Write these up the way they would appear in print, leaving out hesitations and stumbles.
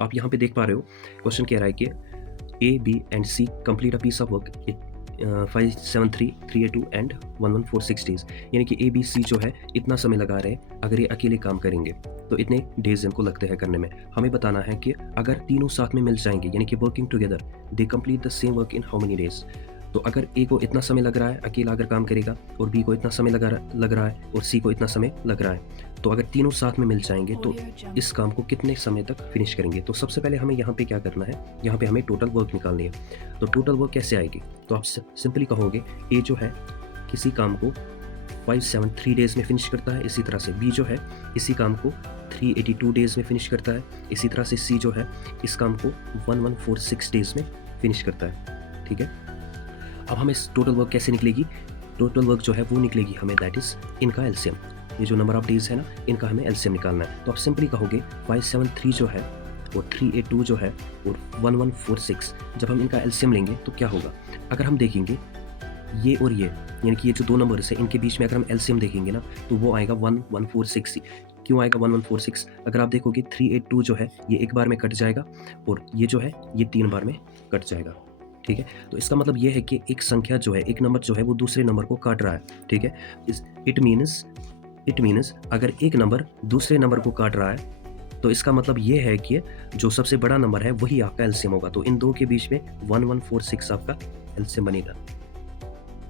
आप यहाँ पे देख पा रहे हो, क्वेश्चन कह रहा है कि A, B and C complete a piece of work 573, 382 and 1146 days. यानी कि ए बी सी जो है इतना समय लगा रहे हैं, अगर ये अकेले काम करेंगे तो इतने डेज इनको लगते हैं करने में। हमें बताना है कि अगर तीनों साथ में मिल जाएंगे, यानी कि working together they complete the same work in how many days. तो अगर ए को इतना समय लग रहा है अकेला अगर काम करेगा, और बी को इतना समय लग रहा है, और सी को इतना समय लग रहा है, तो अगर तीनों साथ में मिल जाएंगे तो इस काम को कितने समय तक फिनिश करेंगे। तो सबसे पहले हमें यहाँ पे क्या करना है, यहाँ पे हमें टोटल वर्क निकालनी है। तो टोटल वर्क कैसे आएगी, तो आप सिंपली कहोगे ए जो है किसी काम को 573 डेज में फिनिश करता है, इसी तरह से बी जो है इसी काम को 382 डेज में फिनिश करता है, इसी तरह से सी जो है इस काम को 1146 डेज में फिनिश करता है। ठीक है, अब हमें टोटल वर्क कैसे निकलेगी, टोटल वर्क जो है वो निकलेगी हमें दैट इज इनका एलसीएम। ये जो नंबर ऑफ डेज है ना, इनका हमें एलसीएम निकालना है। तो आप सिंपली कहोगे 573 जो है और 382 जो है और 1146, जब हम इनका एलसीएम लेंगे तो क्या होगा। अगर हम देखेंगे ये और ये, यानी कि ये जो दो नंबर्स है इनके बीच में अगर हम एलसीएम देखेंगे ना, तो वो आएगा 1146। क्यों आएगा 1146, अगर आप देखोगे 382 जो है ये एक बार में कट जाएगा, और ये जो है ये 3 बार में कट जाएगा। ठीक है, तो इसका मतलब ये है कि एक संख्या जो है, एक नंबर जो है वो दूसरे नंबर को काट रहा है। ठीक है, इट मीन्स अगर एक नंबर दूसरे नंबर को काट रहा है तो इसका मतलब ये है कि जो सबसे बड़ा नंबर है वही आपका एलसीएम होगा। तो इन दो के बीच में 1146 आपका एलसीएम बनेगा।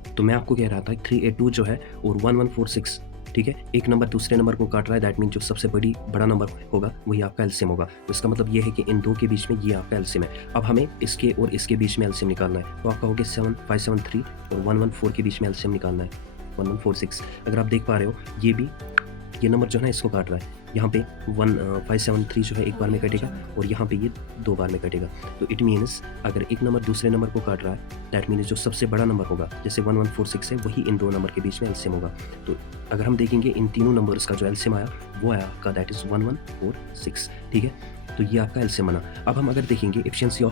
तो मैं आपको कह रहा था 382 जो है और 1146, ठीक है, एक नंबर दूसरे नंबर को काट रहा है, दैट मीन जो सबसे बड़ा नंबर होगा वही आपका एलसीएम होगा। तो इसका मतलब ये है कि इन दो के बीच में ये आपका एलसीएम है। अब हमें इसके और इसके बीच में एलसीएम निकालना है। तो आप कहोगे 573 और 114 के बीच में एलसीएम निकालना है 1146। अगर आप देख पा रहे हो ये नंबर जो है इसको काट रहा है, यहाँ पे 573 जो है एक बार में कटेगा और यहाँ पे ये 2 बार में कटेगा। तो इट मीन्स अगर एक नंबर दूसरे नंबर को काट रहा है, दैट मीन्स जो सबसे बड़ा नंबर होगा जैसे 1146 है वही इन दो नंबर के बीच में एलसीएम होगा। तो अगर हम देखेंगे इन तीनों नंबर्स का जो एलसीएम आया वो आया आपका दैट इज 1146। ठीक है, तो ये आपका एलसीएम बना। अब हम अगर देखेंगे एफिशिएंसी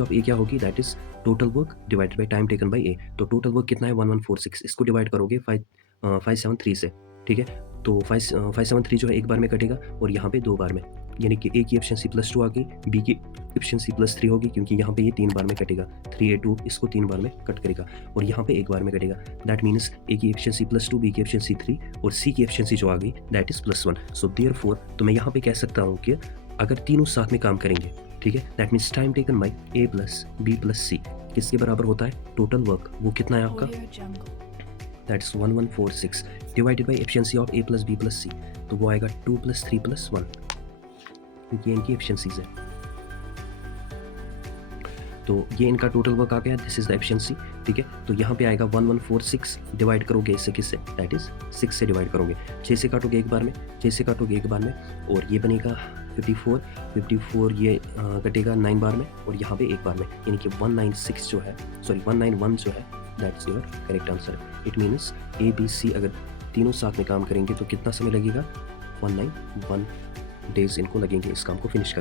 ऑफ ए क्या होगी, that is total work divided by time taken by A. तो टोटल वर्क कितना है 1146, इसको डिवाइड करोगे 573 से। ठीक है, तो 573 जो है एक बार में कटेगा और यहाँ पे 2 बार में, यानी कि ए की एफिशिएंसी +2 आ गई, बी की एफिशिएंसी +3 होगी, क्योंकि यहाँ पे ये 3 बार में कटेगा। 382 इसको 3 बार में कट करेगा और यहाँ पे 1 बार में कटेगा। दैट मीन्स ए की एफिशिएंसी +2, बी की एफिशिएंसी 3 और सी की एफिशिएंसी जो आ गई दैट इज +1। सो देयरफॉर तो मैं यहाँ पे कह सकता हूँ कि अगर तीनों साथ में काम करेंगे, ठीक है, that means time taken by A plus B plus C किसके बराबर होता है, टोटल वर्क वो कितना है आपका, that is 1146 divided by efficiency of A plus B plus C, तो वो आएगा 2 + 3 + 1, क्योंकि इनकी एफिशिएंसीज है। तो ये इनका टोटल वर्क आ गया, दिस इज द एफिशिएंसी। ठीक है, तो यहाँ पे आएगा 1146 डिवाइड करोगे इससे किससे, दैट इज 6 से डिवाइड करोगे, 6 से काटोगे एक बार में, 6 से काटोगे एक बार में, और ये बनेगा 54 ये कटेगा 9 बार में और यहाँ पे एक बार में, यानी कि 191 जो है that is your correct answer. It means A B C अगर तीनों साथ में काम करेंगे तो कितना समय लगेगा, 191 डेज इनको लगेंगे इस काम को फिनिश करने।